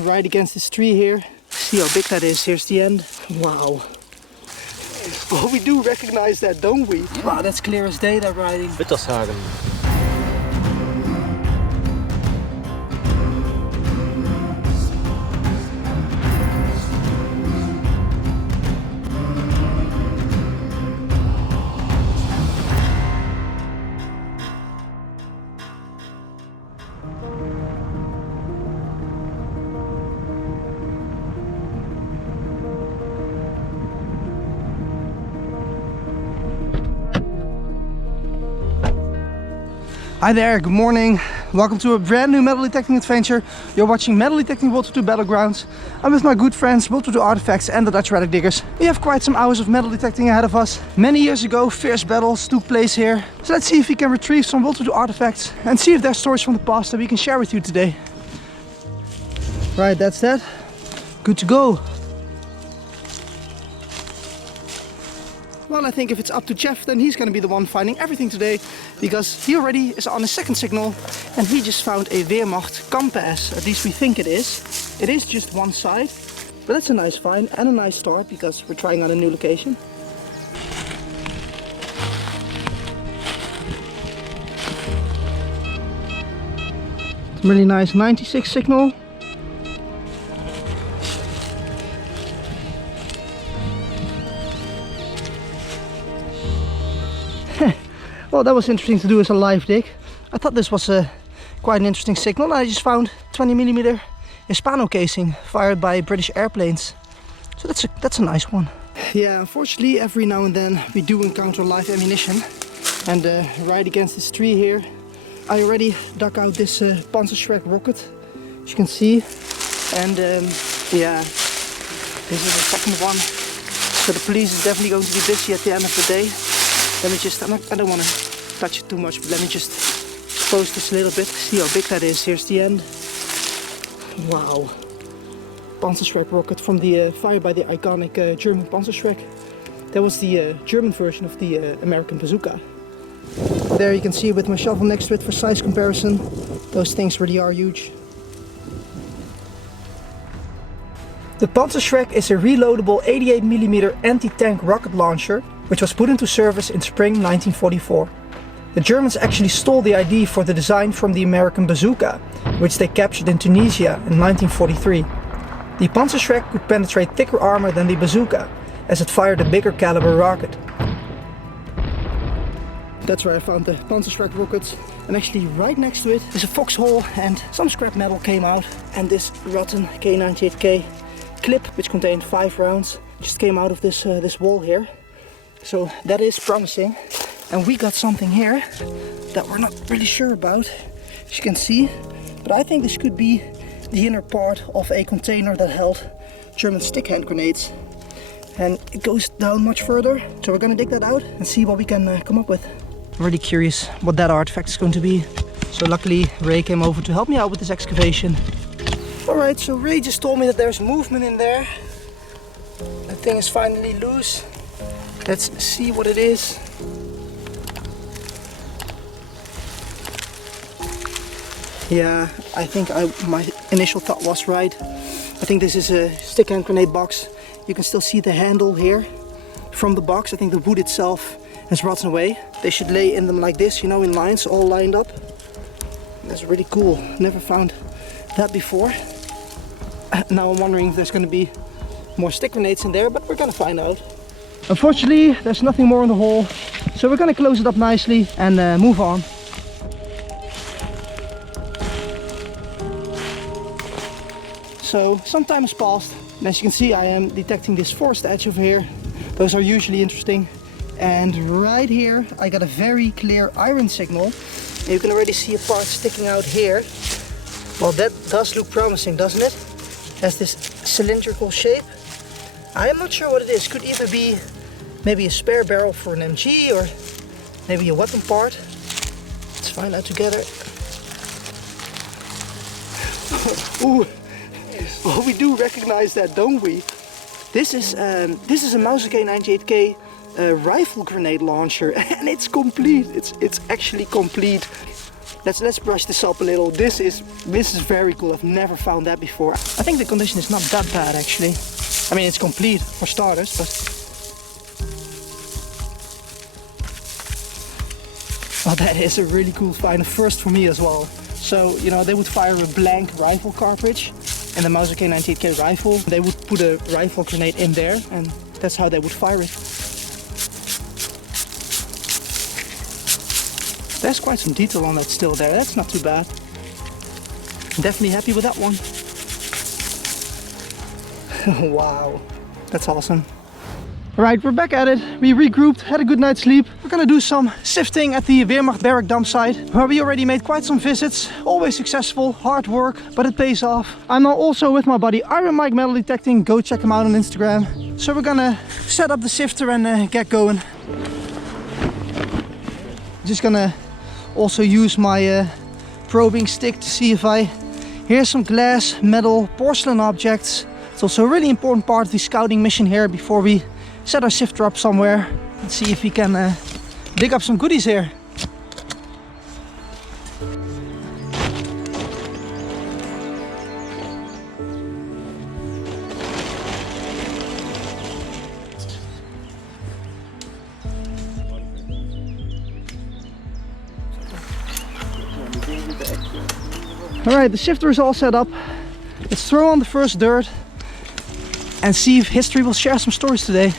right against this tree here. See how big that is. Here's the end. Wow. Oh, we do recognize that, don't we? Wow, that's clear as day, that writing. Wittershagen. Hi there, good morning. Welcome to a brand new metal detecting adventure. You're watching Metal Detecting WW2 Battlegrounds. I'm with my good friends WW2 Artifacts and the Dutch Relic Diggers. We have quite some hours of metal detecting ahead of us. Many years ago, fierce battles took place here. So let's see if we can retrieve some WW2 artifacts and see if there's stories from the past that we can share with you today. Right, that's that. Good to go. Well, I think if it's up to Jeff, then he's going to be the one finding everything today, because he already is on his second signal and he just found a Wehrmacht compass. At least we think it is. It is just one side, but that's a nice find and a nice start because we're trying on a new location. It's a really nice 96 signal. Well, that was interesting to do as a live dig. I thought this was quite an interesting signal. I just found 20mm Hispano casing fired by British airplanes. So that's a nice one. Yeah, unfortunately every now and then we do encounter live ammunition. And right against this tree here, I already dug out this Panzerschreck rocket, as you can see. And yeah, this is the second one. So the police is definitely going to be busy at the end of the day. Let me just, I don't want to touch it too much, but let me just expose this a little bit. See how big that is. Here's the end. Wow. Panzerschreck rocket from the fired by the iconic German Panzerschreck. That was the German version of the American bazooka. There you can see with my shovel next to it for size comparison. Those things really are huge. The Panzerschreck is a reloadable 88mm anti-tank rocket launcher, which was put into service in spring 1944. The Germans actually stole the idea for the design from the American bazooka, which they captured in Tunisia in 1943. The Panzerschreck could penetrate thicker armor than the bazooka, as it fired a bigger caliber rocket. That's where I found the Panzerschreck rockets, and actually right next to it is a foxhole, and some scrap metal came out, and this rotten K98K clip, which contained 5 rounds, just came out of this wall here. So that is promising. And we got something here that we're not really sure about, as you can see. But I think this could be the inner part of a container that held German stick hand grenades. And it goes down much further. So we're gonna dig that out and see what we can come up with. I'm really curious what that artifact is going to be. So luckily Ray came over to help me out with this excavation. Alright, so Ray just told me that there's movement in there. That thing is finally loose. Let's see what it is. Yeah, I think my initial thought was right. I think this is a stick hand grenade box. You can still see the handle here from the box. I think the wood itself has rotten away. They should lay in them like this, you know, in lines, all lined up. That's really cool. Never found that before. Now I'm wondering if there's going to be more stick grenades in there, but we're going to find out. Unfortunately, there's nothing more in the hole, so we're going to close it up nicely and move on. So some time has passed, and as you can see I am detecting this forest edge over here. Those are usually interesting. And right here I got a very clear iron signal. And you can already see a part sticking out here. Well, that does look promising, doesn't it? It has this cylindrical shape. I am not sure what it is. Could either be maybe a spare barrel for an MG or maybe a weapon part. Let's find out together. Ooh. Oh, we do recognize that, don't we? This is a Mauser K98K rifle grenade launcher, and it's complete. It's actually complete. Let's brush this up a little. This is very cool. I've never found that before. I think the condition is not that bad actually. I mean, it's complete for starters, but oh, that is a really cool find. A first for me as well. So, you know, they would fire a blank rifle cartridge in the Mauser K98K rifle. They would put a rifle grenade in there, and that's how they would fire it. There's quite some detail on that still there. That's not too bad. Definitely happy with that one. Wow, that's awesome. Alright, we're back at it. We regrouped, had a good night's sleep. We're gonna do some sifting at the Wehrmacht barrack dump site, where we already made quite some visits. Always successful, hard work, but it pays off. I'm now also with my buddy Iron Mike Metal Detecting. Go check him out on Instagram. So we're gonna set up the sifter and get going. Just gonna also use my probing stick to see if I hear some glass, metal, porcelain objects. It's also a really important part of the scouting mission here before we set our sifter up somewhere. Let's see if we can dig up some goodies here. Alright, the sifter is all set up. Let's throw on the first dirt and see if history will share some stories today.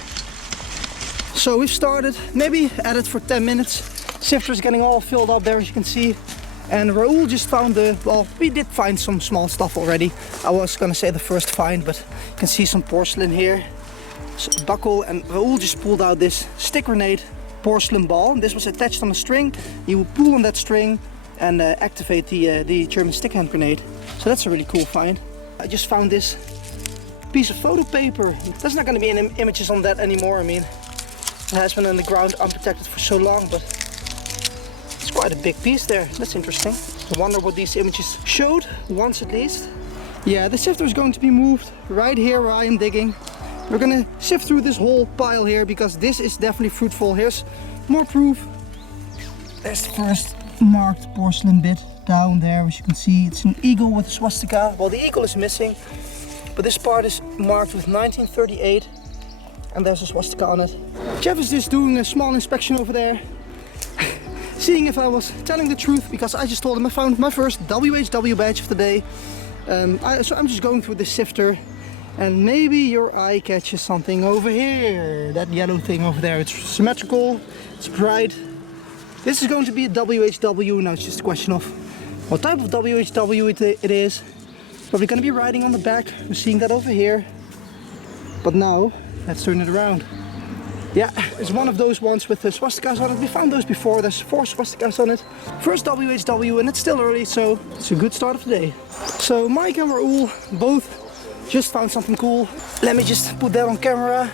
So we've started, maybe at it for 10 minutes. Sifter's getting all filled up there, as you can see. And Raoul just found well, we did find some small stuff already. I was gonna say the first find, but you can see some porcelain here. So, buckle, and Raoul just pulled out this stick grenade porcelain ball. This was attached on a string. You would pull on that string and activate the German stick hand grenade. So that's a really cool find. I just found this piece of photo paper. There's not going to be any images on that anymore. I mean, it has been on the ground unprotected for so long, but it's quite a big piece there. That's interesting. I wonder what these images showed, once at least. Yeah, the sifter is going to be moved right here where I am digging. We're going to sift through this whole pile here because this is definitely fruitful. Here's more proof. There's the first marked porcelain bit down there, as you can see. It's an eagle with a swastika. Well, the eagle is missing, but this part is marked with 1938 and there's a swastika on it. Jeff is just doing a small inspection over there, seeing if I was telling the truth, because I just told him I found my first WHW badge of the day. So I'm just going through the sifter, and maybe your eye catches something over here. That yellow thing over there. It's symmetrical, it's bright. This is going to be a WHW. Now it's just a question of what type of WHW it is. Probably going to be riding on the back. We're seeing that over here. But now, let's turn it around. Yeah, it's one of those ones with the swastikas on it. We found those before. There's 4 swastikas on it. First WHW, and it's still early, so it's a good start of the day. So Mike and Raoul both just found something cool. Let me just put that on camera.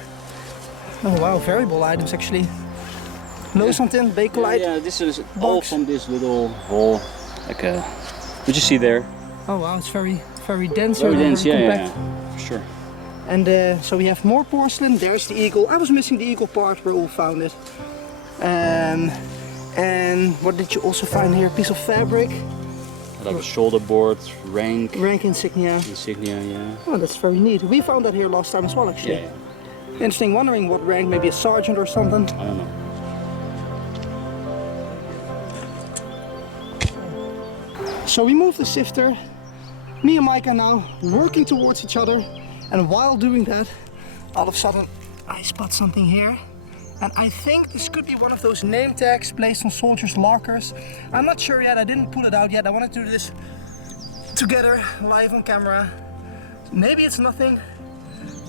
Oh wow, variable items actually. Know something? Bakelite? Yeah, this is all from this little hole. Like what you see there. Oh wow, it's very dense. Very dense, compact. yeah, for sure. And so we have more porcelain. There's the eagle. I was missing the eagle part. Raoul found it. And what did you also find here? A piece of fabric. Like a shoulder board, rank insignia. Insignia, yeah. Oh, that's very neat. We found that here last time as well, actually. Yeah. Interesting. Wondering what rank? Maybe a sergeant or something. I don't know. So we moved the sifter. Me and Mike are now working towards each other. And while doing that, all of a sudden I spot something here. And I think this could be one of those name tags placed on soldiers' lockers. I'm not sure yet, I didn't pull it out yet. I wanted to do this together, live on camera. Maybe it's nothing,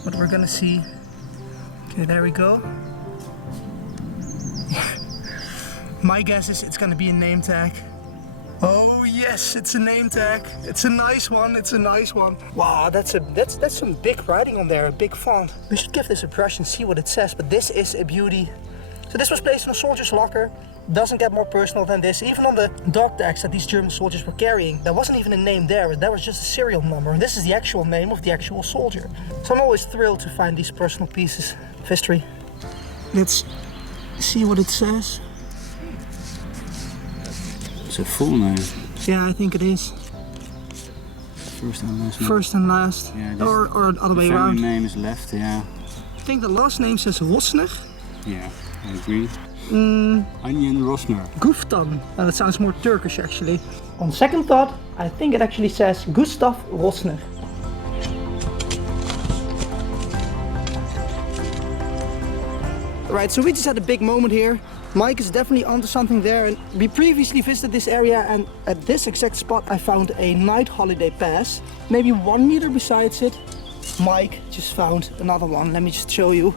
but we're gonna see. Okay, there we go. My guess is it's gonna be a name tag. Oh yes, it's a name tag. It's a nice one. It's a nice one. Wow, that's some big writing on there, a big font. We should give this a brush and see what it says, but this is a beauty. So this was placed in a soldier's locker. Doesn't get more personal than this. Even on the dog tags that these German soldiers were carrying, there wasn't even a name there. That was just a serial number. And this is the actual name of the actual soldier. So I'm always thrilled to find these personal pieces of history. Let's see what it says. So a full name. Yeah, I think it is. First and last name. First and last. Yeah, or the other way family around. name is left, yeah. I think the last name says Rosner. Yeah, I agree. Onion Rosner. Guftan. And it sounds more Turkish actually. On second thought, I think it actually says Gustav Rosner. Right, so we just had a big moment here. Mike is definitely onto something there, and we previously visited this area, and at this exact spot I found a night holiday pass. Maybe 1 meter besides it, Mike just found another one. Let me just show you.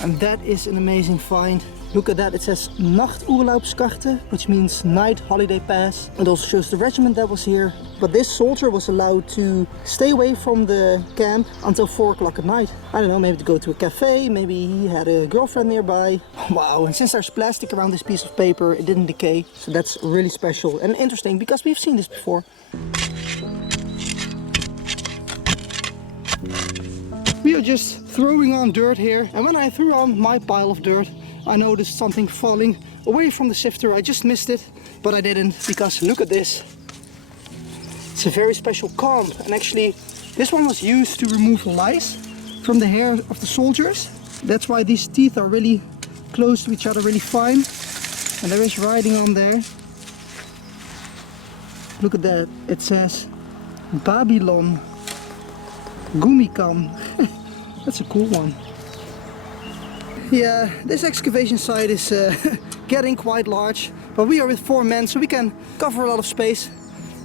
And that is an amazing find. Look at that, it says Nachturlaubskarte, which means night holiday pass. It also shows the regiment that was here. But this soldier was allowed to stay away from the camp until 4 o'clock at night. I don't know, maybe to go to a cafe, maybe he had a girlfriend nearby. Wow, and since there's plastic around this piece of paper, it didn't decay. So that's really special and interesting because we've seen this before. We are just throwing on dirt here, and when I threw on my pile of dirt, I noticed something falling away from the sifter. I just missed it, but I didn't, because look at this. It's a very special comb, and actually this one was used to remove lice from the hair of the soldiers. That's why these teeth are really close to each other, really fine. And there is writing on there. Look at that, it says Babylon Gummikam. That's a cool one. Yeah, this excavation site is getting quite large, but we are with 4 men, so we can cover a lot of space.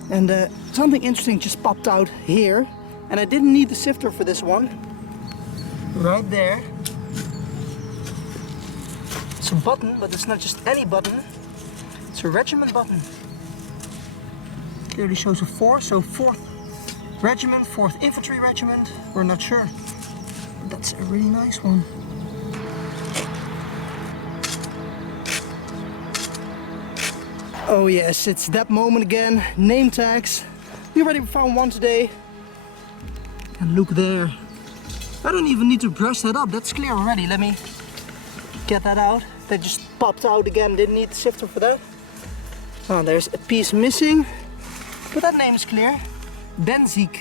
And something interesting just popped out here, and I didn't need the sifter for this one. Right there. It's a button, but it's not just any button. It's a regiment button. Clearly shows a 4, so 4th Regiment, 4th Infantry Regiment. We're not sure, but that's a really nice one. Oh yes, it's that moment again. Name tags. We already found one today. And look there. I don't even need to brush that up. That's clear already. Let me get that out. That just popped out again. Didn't need the sifter for that. Oh, there's a piece missing. But that name is clear. Benzik.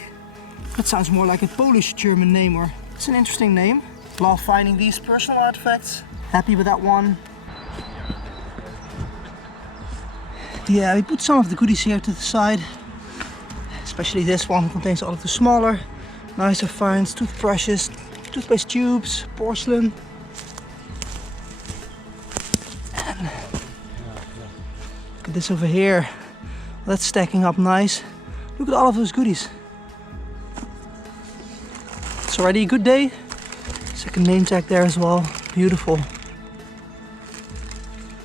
That sounds more like a Polish-German name, or it's an interesting name. Love finding these personal artifacts. Happy with that one. Yeah, we put some of the goodies here to the side. Especially this one contains all of the smaller, nicer finds, toothbrushes, toothpaste tubes, porcelain. And look at this over here. That's stacking up nice. Look at all of those goodies. It's already a good day. Second name tag there as well. Beautiful.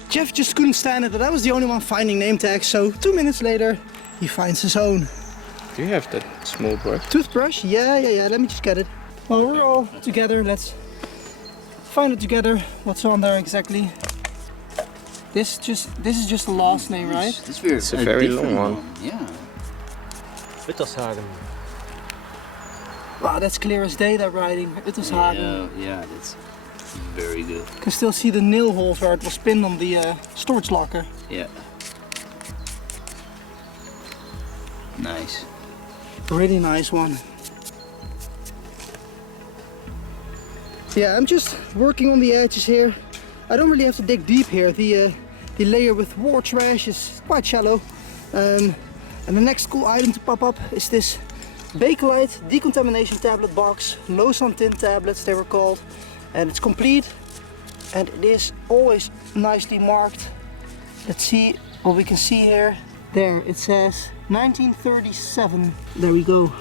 Jeff just couldn't stand it that I was the only one finding name tags, so 2 minutes later he finds his own. Do you have that small brush? Toothbrush? Yeah, let me just get it. Well, we're all together, let's find it together. What's on there exactly? This is just the last name, right? It's a very long one. Yeah. Wow, that's clear as day, that writing. Yeah, that's very good. You can still see the nail holes where it was pinned on the storage locker. Yeah. Nice. Really nice one. Yeah, I'm just working on the edges here. I don't really have to dig deep here. The layer with war trash is quite shallow. And the next cool item to pop up is this Bakelite decontamination tablet box. Low-sun tin tablets they were called. And it's complete. And it is always nicely marked. Let's see what we can see here. There, it says 1937. There we go.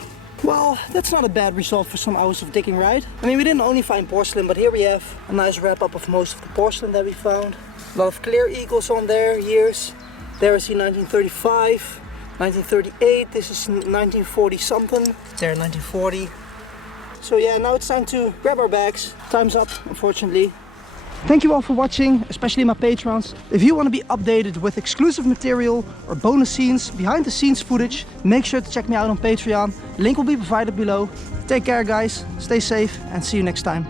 Well, that's not a bad result for some hours of digging, right? I mean, we didn't only find porcelain, but here we have a nice wrap-up of most of the porcelain that we found. A lot of clear eagles on there, years. There I see 1935, 1938, this is 1940 something. There, 1940. So yeah, now it's time to grab our bags. Time's up, unfortunately. Thank you all for watching, especially my patrons. If you want to be updated with exclusive material or bonus scenes, behind the scenes footage, make sure to check me out on Patreon. Link will be provided below. Take care guys, stay safe and see you next time.